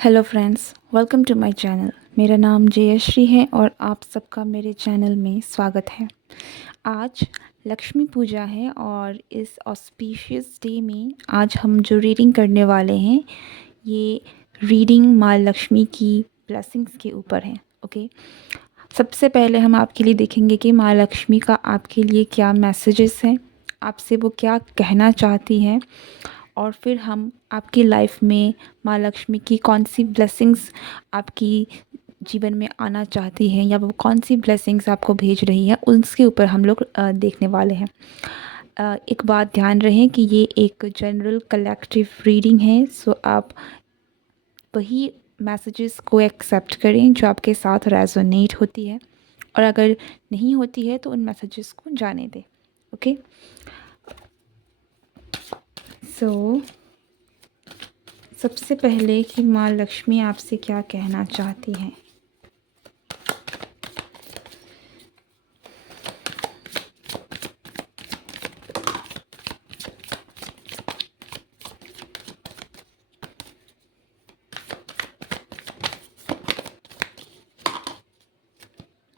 Hello friends, welcome to my channel. मेरा नाम जयश्री है और आप सबका मेरे चैनल में स्वागत है। आज लक्ष्मी पूजा है और इस ऑस्पिशियस डे में आज हम जो रीडिंग करने वाले हैं ये रीडिंग माँ लक्ष्मी की ब्लेसिंग्स के ऊपर है। ओके, सबसे पहले हम आपके लिए देखेंगे कि माँ लक्ष्मी का आपके लिए क्या मैसेजेस हैं, आपसे वो क्या कहना चाहती हैं, और फिर हम आपकी लाइफ में माँ लक्ष्मी की कौन सी ब्लेसिंग्स आपकी जीवन में आना चाहती हैं या वो कौन सी ब्लेसिंग्स आपको भेज रही है, उसके ऊपर हम लोग देखने वाले हैं। एक बात ध्यान रहे कि ये एक जनरल कलेक्टिव रीडिंग है, सो आप वही मैसेजेस को एक्सेप्ट करें जो आपके साथ रेजोनेट होती है, और अगर नहीं होती है तो उन मैसेजेस को जाने दें। ओके, सो सबसे पहले कि माँ लक्ष्मी आपसे क्या कहना चाहती हैं।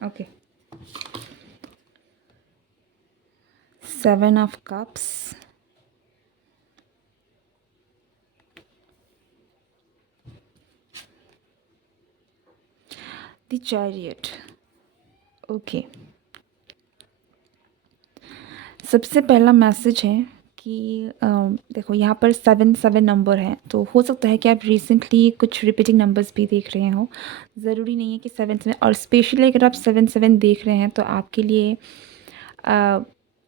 Okay, 7 of Cups, the Chariot। Okay, सबसे पहला मैसेज है कि देखो यहाँ पर 7 नंबर है, तो हो सकता है कि आप रिसेंटली कुछ रिपीटिंग नंबर्स भी देख रहे हो। ज़रूरी नहीं है कि 7 और स्पेशली अगर आप 7 देख रहे हैं तो आपके लिए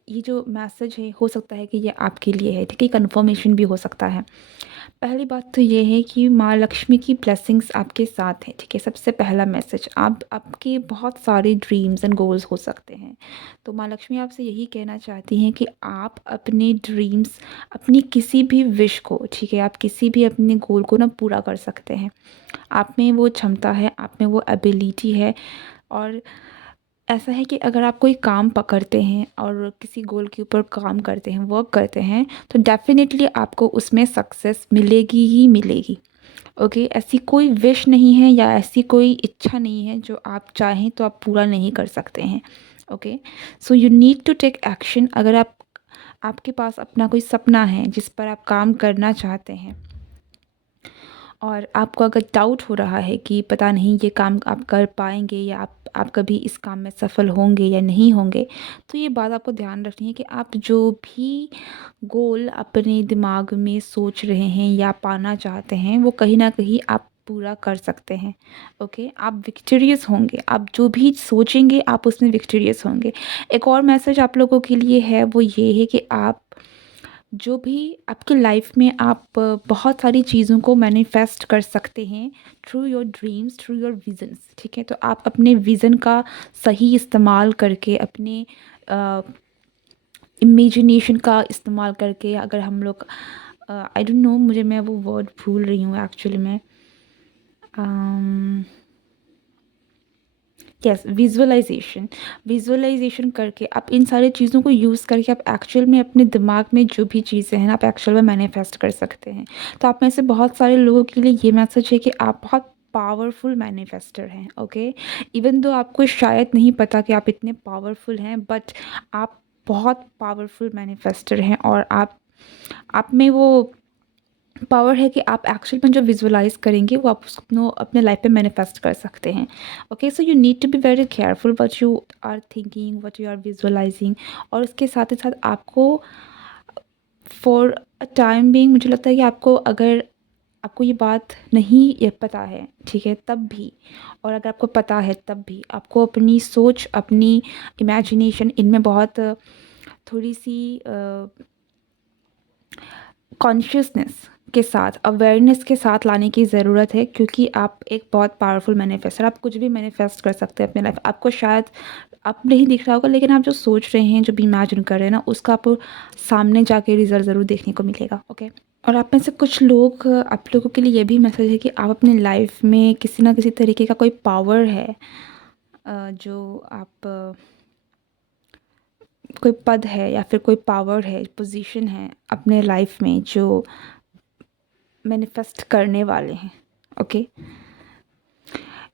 ये जो मैसेज है हो सकता है कि ये आपके लिए है। ठीक है, कन्फर्मेशन भी हो सकता है। पहली बात तो ये है कि माँ लक्ष्मी की ब्लेसिंग्स आपके साथ है। ठीक है, सबसे पहला मैसेज, आपके बहुत सारे ड्रीम्स एंड गोल्स हो सकते हैं, तो माँ लक्ष्मी आपसे यही कहना चाहती हैं कि आप अपने ड्रीम्स, अपनी किसी भी विश को, ठीक है, आप किसी भी अपने गोल को ना पूरा कर सकते हैं। आप में वो क्षमता है, आप में वो एबिलिटी है। और ऐसा है कि अगर आप कोई काम पकड़ते हैं और किसी गोल के ऊपर काम करते हैं, वर्क करते हैं, तो डेफ़िनेटली आपको उसमें सक्सेस मिलेगी ही मिलेगी। ओके, ऐसी कोई विश नहीं है या ऐसी कोई इच्छा नहीं है जो आप चाहें तो आप पूरा नहीं कर सकते हैं। Okay, so you need to take action. अगर आपके पास अपना कोई सपना है जिस पर आप काम करना चाहते हैं और आपको अगर डाउट हो रहा है कि पता नहीं ये काम आप कर पाएंगे या आप कभी इस काम में सफल होंगे या नहीं होंगे, तो ये बात आपको ध्यान रखनी है कि आप जो भी गोल अपने दिमाग में सोच रहे हैं या पाना चाहते हैं वो कहीं ना कहीं आप पूरा कर सकते हैं। ओके, आप विक्टोरियस होंगे, आप जो भी सोचेंगे आप उसमें विक्टोरियस होंगे। एक और मैसेज आप लोगों के लिए है, वो ये है कि आप जो भी आपकी लाइफ में आप बहुत सारी चीज़ों को मैनिफेस्ट कर सकते हैं through your dreams, through your visions. ठीक है, तो आप अपने विज़न का सही इस्तेमाल करके, अपने इमेजिनेशन का इस्तेमाल करके, अगर हम लोग आई डोंट नो, मैं वो वर्ड भूल रही हूँ एक्चुअली में। Yes, visualisation. विजुअलाइजेशन करके आप इन सारी चीज़ों को यूज़ करके आप एक्चुअल में अपने दिमाग में जो भी चीज़ें हैं आप एक्चुअल में मैनिफेस्ट कर सकते हैं। तो आप में से बहुत सारे लोगों के लिए ये मैसेज है कि आप बहुत पावरफुल मैनिफेस्टर हैं। ओके, इवन दो आपको शायद नहीं पता कि आप इतने पावरफुल हैं, बट आप बहुत पावरफुल मैनिफेस्टर हैं, और आप में वो पावर है कि आप एक्चुअल में जो विजुअलाइज करेंगे वो आप उसको अपने लाइफ पे मैनिफेस्ट कर सकते हैं। Okay, so you need to be very careful what you are thinking, what you are visualizing. और उसके साथ ही साथ आपको फॉर अ टाइम बीइंग, मुझे लगता है कि आपको, अगर आपको ये बात नहीं ये पता है, ठीक है, तब भी, और अगर आपको पता है तब भी, आपको अपनी सोच, अपनी इमेजिनेशन इनमें बहुत थोड़ी सी कॉन्शियसनेस के साथ, अवेयरनेस के साथ लाने की ज़रूरत है, क्योंकि आप एक बहुत पावरफुल मैनिफेस्टर, आप कुछ भी मैनिफेस्ट कर सकते हैं अपने लाइफ। आपको शायद आप नहीं दिख रहा होगा, लेकिन आप जो सोच रहे हैं, जो भी इमेजिन कर रहे हैं ना, उसका आपको सामने जाके रिजल्ट ज़रूर देखने को मिलेगा। ओके, और आप में से कुछ लोग, आप लोगों के लिए ये भी मैसेज है कि आप अपने लाइफ में किसी ना किसी तरीके का कोई पावर है, जो आप कोई पद है या फिर कोई पावर है, पोजीशन है अपने लाइफ में जो मैनिफेस्ट करने वाले हैं। ओके।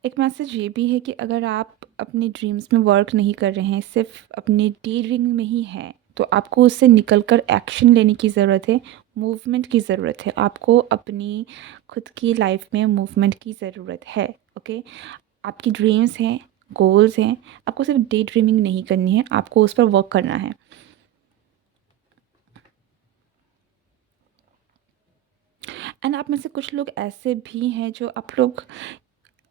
एक मैसेज ये भी है कि अगर आप अपने ड्रीम्स में वर्क नहीं कर रहे हैं, सिर्फ अपने डे ड्रीमिंग में ही हैं, तो आपको उससे निकल कर एक्शन लेने की ज़रूरत है, मूवमेंट की ज़रूरत है। आपको अपनी खुद की लाइफ में मूवमेंट की ज़रूरत है। ओके। आपकी ड्रीम्स हैं, गोल्स हैं, आपको सिर्फ डे ड्रीमिंग नहीं करनी है, आपको उस पर वर्क करना है। एंड आप में से कुछ लोग ऐसे भी हैं जो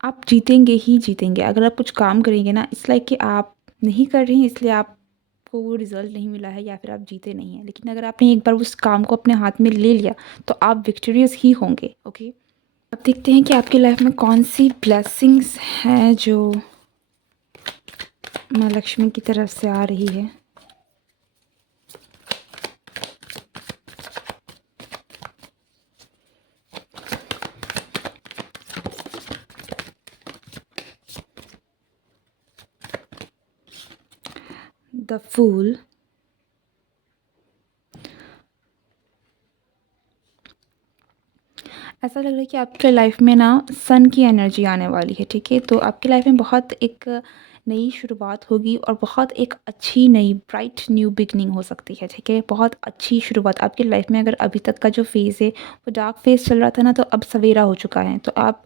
आप जीतेंगे ही जीतेंगे। अगर आप कुछ काम करेंगे ना, इट्स लाइक कि आप नहीं कर रही हैं इसलिए आपको वो रिज़ल्ट नहीं मिला है या फिर आप जीते नहीं हैं। लेकिन अगर आपने एक बार उस काम को अपने हाथ में ले लिया तो आप विक्टोरियस ही होंगे। ओके। अब देखते हैं कि आपकी लाइफ में कौन सी ब्लेसिंग्स हैं जो माँ लक्ष्मी की तरफ से आ रही है। द फूल, ऐसा लग रहा है कि आपके लाइफ में ना सन की एनर्जी आने वाली है। ठीक है, तो आपकी लाइफ में बहुत एक नई शुरुआत होगी और बहुत एक अच्छी नई ब्राइट न्यू बिगनिंग हो सकती है। ठीक है, बहुत अच्छी शुरुआत आपकी लाइफ में। अगर अभी तक का जो फेज़ है वो डार्क फेज़ चल रहा था ना, तो अब सवेरा हो चुका है। तो आप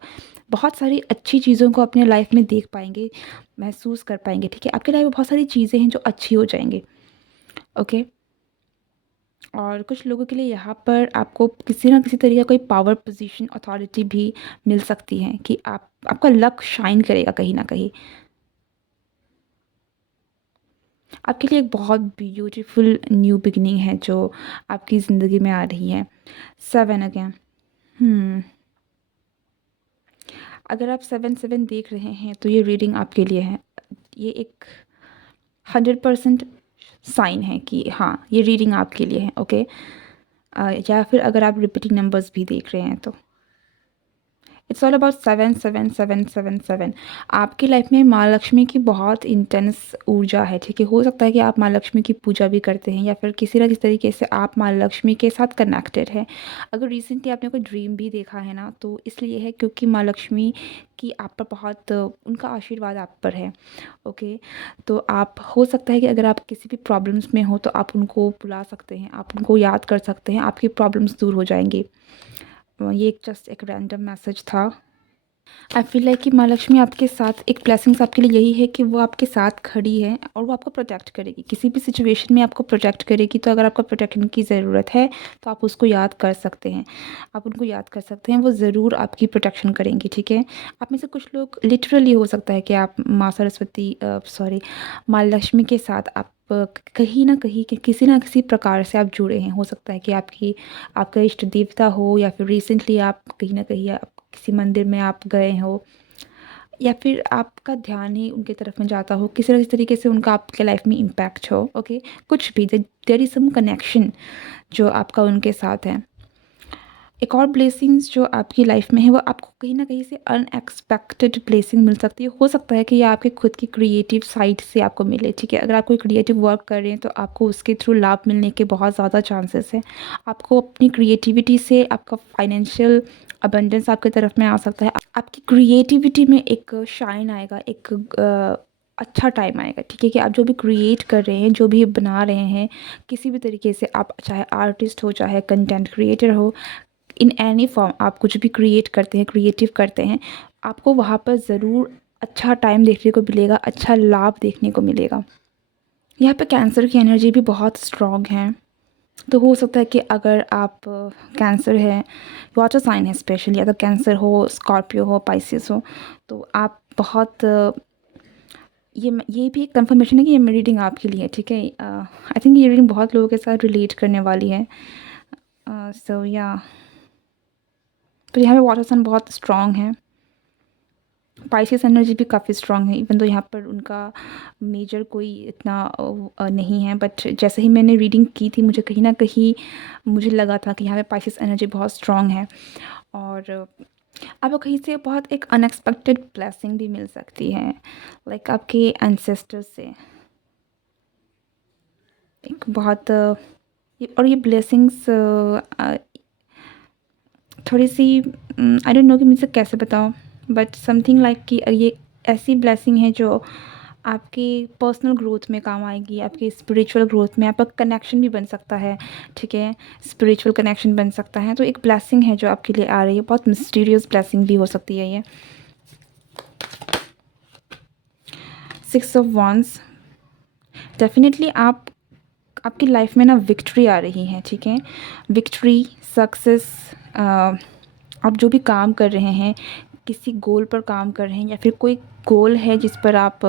बहुत सारी अच्छी चीज़ों को अपने लाइफ में देख पाएंगे, महसूस कर पाएंगे। ठीक है, आपकी लाइफ में बहुत सारी चीज़ें हैं जो अच्छी हो जाएंगी। ओके। और कुछ लोगों के लिए यहाँ पर आपको किसी ना किसी तरीके का कोई पावर पोजीशन अथॉरिटी भी मिल सकती है कि आपका लक शाइन करेगा कहीं ना कहीं। आपके लिए एक बहुत ब्यूटीफुल न्यू बिगनिंग है जो आपकी ज़िंदगी में आ रही है। 7 अगेन। हम्म। अगर आप 7 7 देख रहे हैं तो ये रीडिंग आपके लिए है। ये एक 100% साइन है कि हाँ, ये रीडिंग आपके लिए है। ओके। या फिर अगर आप रिपीटिंग नंबर्स भी देख रहे हैं तो इट्स ऑल अबाउट 7 7 7 7 7। आपकी लाइफ में माँ लक्ष्मी की बहुत इंटेंस ऊर्जा है। ठीक है, हो सकता है कि आप माँ लक्ष्मी की पूजा भी करते हैं या फिर किसी ना किसी तरीके से आप माँ लक्ष्मी के साथ कनेक्टेड हैं। अगर रिसेंटली आपने कोई ड्रीम भी देखा है ना, तो इसलिए है क्योंकि माँ लक्ष्मी की आप पर बहुत उनका आशीर्वाद आप पर है। ओके। तो आप हो सकता है कि अगर आप किसी भी प्रॉब्लम्स में हो तो आप उनको बुला सकते हैं, आप उनको याद कर सकते हैं, आपकी प्रॉब्लम्स दूर हो जाएंगी। ये एक जस्ट एक रैंडम मैसेज था। आई फील लाइक कि माँ लक्ष्मी आपके साथ, एक ब्लेसिंग्स आपके लिए यही है कि वो आपके साथ खड़ी है और वो आपको प्रोटेक्ट करेगी, किसी भी सिचुएशन में आपको प्रोटेक्ट करेगी। तो अगर आपको प्रोटेक्शन की ज़रूरत है तो आप उसको याद कर सकते हैं, आप उनको याद कर सकते हैं, वो ज़रूर आपकी प्रोटेक्शन करेंगी। ठीक है, आप में से कुछ लोग लिटरली हो सकता है कि आप माँ सरस्वती सॉरी माँ लक्ष्मी के साथ आप कहीं ना कहीं किसी ना किसी प्रकार से आप जुड़े हैं। हो सकता है कि आपका इष्ट देवता हो या फिर रिसेंटली आप कहीं ना कहीं आप किसी मंदिर में आप गए हो या फिर आपका ध्यान ही उनके तरफ में जाता हो, किसी न किसी तरीके से उनका आपके लाइफ में इम्पैक्ट हो। ओके, कुछ भी देयर इज़ सम कनेक्शन जो आपका उनके साथ है। एक और ब्लेसिंग्स जो आपकी लाइफ में है वो आपको कहीं ना कहीं से अनएक्सपेक्टेड ब्लेसिंग मिल सकती है। हो सकता है कि ये आपके खुद की क्रिएटिव साइड से आपको मिले। ठीक है, अगर आप कोई क्रिएटिव वर्क कर रहे हैं तो आपको उसके थ्रू लाभ मिलने के बहुत ज़्यादा चांसेस हैं। आपको अपनी क्रिएटिविटी से आपका फाइनेंशियल अबंडेंस आपकी तरफ में आ सकता है। आपकी क्रिएटिविटी में एक शाइन आएगा, एक अच्छा टाइम आएगा। ठीक है, कि आप जो भी क्रिएट कर रहे हैं, जो भी बना रहे हैं, किसी भी तरीके से आप, चाहे आर्टिस्ट हो चाहे कंटेंट क्रिएटर हो, इन एनी फॉर्म आप कुछ भी क्रिएट करते हैं, क्रिएटिव करते हैं, आपको वहाँ पर ज़रूर अच्छा टाइम देखने को मिलेगा, अच्छा लाभ देखने को मिलेगा। यहाँ पे कैंसर की एनर्जी भी बहुत स्ट्रॉन्ग है। तो हो सकता है कि अगर आप कैंसर है, वाटर साइन है स्पेशली, अगर कैंसर हो, स्कॉर्पियो हो, पाइसिस हो, तो आप बहुत ये भी एक कंफर्मेशन है कि ये रीडिंग आपके लिए है। ठीक है, आई थिंक ये रीडिंग बहुत लोगों के साथ रिलेट करने वाली है। सो या तो यहाँ पे वाटर साइन बहुत स्ट्रॉन्ग है। पाइसेस एनर्जी भी काफ़ी स्ट्रॉन्ग है, इवन तो यहाँ पर उनका मेजर कोई इतना नहीं है। बट जैसे ही मैंने रीडिंग की थी, मुझे कहीं ना कहीं मुझे लगा था कि यहाँ पे पाइसेस एनर्जी बहुत स्ट्रॉन्ग है। और आपको कहीं से बहुत एक अनएक्सपेक्टेड ब्लेसिंग भी मिल सकती है, लाइक आपके एंसेस्टर्स से एक बहुत और ये ब्लेसिंग्स थोड़ी सी आई डोंट नो कि मुझे कैसे बताऊँ, बट समथिंग लाइक कि ये ऐसी ब्लेसिंग है जो आपकी पर्सनल ग्रोथ में काम आएगी, आपकी स्पिरिचुअल ग्रोथ में आपका कनेक्शन भी बन सकता है, ठीक है? स्पिरिचुअल कनेक्शन बन सकता है, तो एक ब्लेसिंग है जो आपके लिए आ रही है, बहुत मिस्टीरियस ब्लेसिंग भी हो सकती है ये। 6 ऑफ वॉन्ड्स, डेफ़िनेटली आपकी लाइफ में ना विक्ट्री आ रही है, ठीक है? विक्ट्री, सक्सेस, आप जो भी काम कर रहे हैं, किसी गोल पर काम कर रहे हैं या फिर कोई गोल है जिस पर आप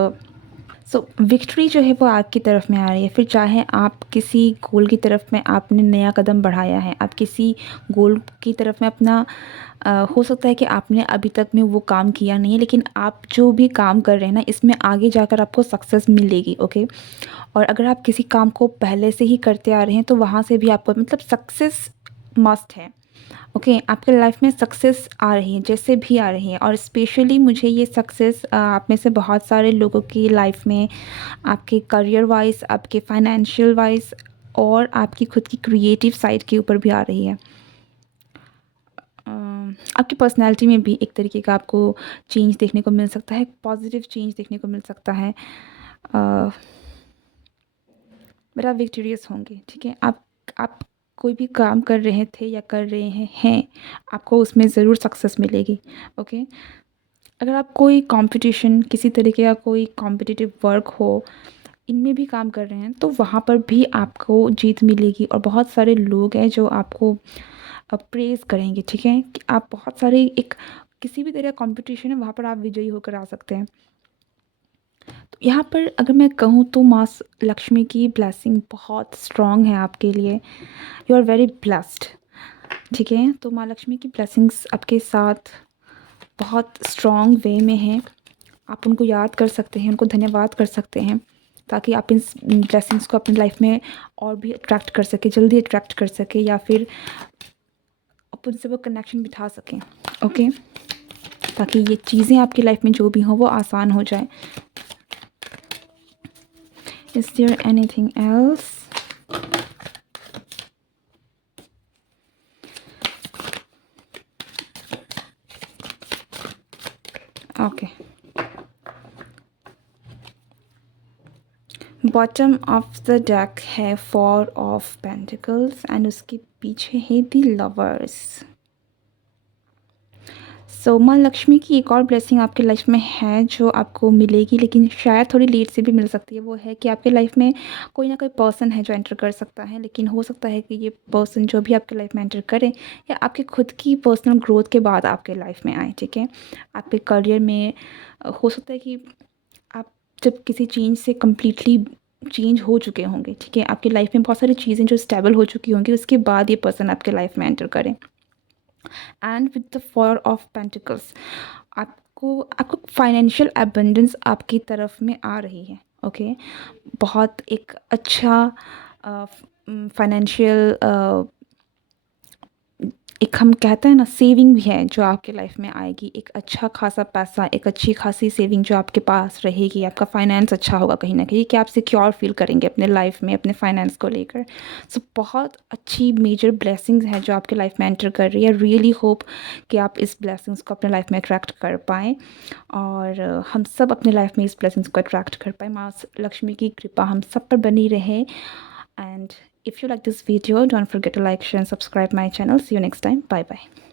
विक्ट्री जो है वो आपकी तरफ में आ रही है। फिर चाहे आप किसी गोल की तरफ में आपने नया कदम बढ़ाया है, आप किसी गोल की तरफ में अपना हो सकता है कि आपने अभी तक में वो काम किया नहीं है, लेकिन आप जो भी काम कर रहे हैं ना, इसमें आगे जाकर आपको सक्सेस मिलेगी, ओके? और अगर आप किसी काम को पहले से ही करते आ रहे हैं, तो वहाँ से भी आपको मतलब सक्सेस मस्ट है, ओके? आपके लाइफ में सक्सेस आ रही है, जैसे भी आ रही है, और स्पेशली मुझे ये सक्सेस आप में से बहुत सारे लोगों की लाइफ में आपके करियर वाइज, आपके फाइनेंशियल वाइज और आपकी खुद की क्रिएटिव साइड के ऊपर भी आ रही है। आपकी पर्सनैलिटी में भी एक तरीके का आपको चेंज देखने को मिल सकता है, पॉजिटिव चेंज देखने को मिल सकता है। बट आप विक्टोरियस होंगे, ठीक है? आप कोई भी काम कर रहे थे या कर रहे हैं, आपको उसमें ज़रूर सक्सेस मिलेगी, ओके? अगर आप कोई कंपटीशन, किसी तरीके का कोई कॉम्पिटिटिव वर्क हो, इनमें भी काम कर रहे हैं, तो वहाँ पर भी आपको जीत मिलेगी और बहुत सारे लोग हैं जो आपको प्रेज़ करेंगे, ठीक है? कि आप बहुत सारे एक किसी भी तरह का कॉम्पिटिशन है, वहाँ पर आप विजयी होकर आ सकते हैं। तो यहाँ पर अगर मैं कहूँ तो माँ लक्ष्मी की ब्लेसिंग बहुत स्ट्रॉन्ग है आपके लिए। यू आर वेरी ब्लेस्ड, ठीक है? तो माँ लक्ष्मी की ब्लेसिंग्स आपके साथ बहुत स्ट्रॉन्ग वे में है। आप उनको याद कर सकते हैं, उनको धन्यवाद कर सकते हैं, ताकि आप इन ब्लेसिंग्स को अपनी लाइफ में और भी अट्रैक्ट कर सकें, जल्दी अट्रैक्ट कर सकें, या फिर आप उनसे वो कनेक्शन बिठा सकें, ओके? ताकि ये चीज़ें आपकी लाइफ में जो भी हों वो आसान हो जाए। Is there anything else? Okay, bottom of the deck है 4 ऑफ पेंटिकल्स एंड उसके पीछे है द लवर्स। सो माँ लक्ष्मी की एक और ब्लेसिंग आपकी लाइफ में है जो आपको मिलेगी, लेकिन शायद थोड़ी लेट से भी मिल सकती है। वो है कि आपके लाइफ में कोई ना कोई पर्सन है जो एंटर कर सकता है, लेकिन हो सकता है कि ये पर्सन जो भी आपके लाइफ में एंटर करे या आपके खुद की पर्सनल ग्रोथ के बाद आपके लाइफ में आए, ठीक है? आपके करियर में हो सकता है कि आप जब किसी चेंज से कम्प्लीटली चेंज हो चुके होंगे, ठीक है? आपकी लाइफ में बहुत सारी चीज़ें जो स्टेबल हो चुकी होंगी, उसके बाद ये पर्सन आपके लाइफ में एंटर करे। And with the 4 of pentacles, आपको आपको फाइनेंशियल एबंडेंस आपकी तरफ में आ रही है, ओके? बहुत एक अच्छा फाइनेंशियल एक हम कहते हैं ना सेविंग भी है जो आपके लाइफ में आएगी। एक अच्छा खासा पैसा, एक अच्छी खासी सेविंग जो आपके पास रहेगी, आपका फाइनेंस अच्छा होगा कहीं ना कहीं, कि आप सिक्योर फील करेंगे अपने लाइफ में अपने फाइनेंस को लेकर। सो बहुत अच्छी मेजर ब्लेसिंग्स है जो आपके लाइफ में एंटर कर रही है। रियली होप कि आप इस ब्लेसिंग्स को अपने लाइफ में अट्रैक्ट कर पाएँ, और हम सब अपने लाइफ में इस ब्लेसिंग्स को अट्रैक्ट कर पाएँ। माँ लक्ष्मी की कृपा हम सब पर बनी रहे। And if you like this video, don't forget to like, share and subscribe my channel. See you next time. Bye bye.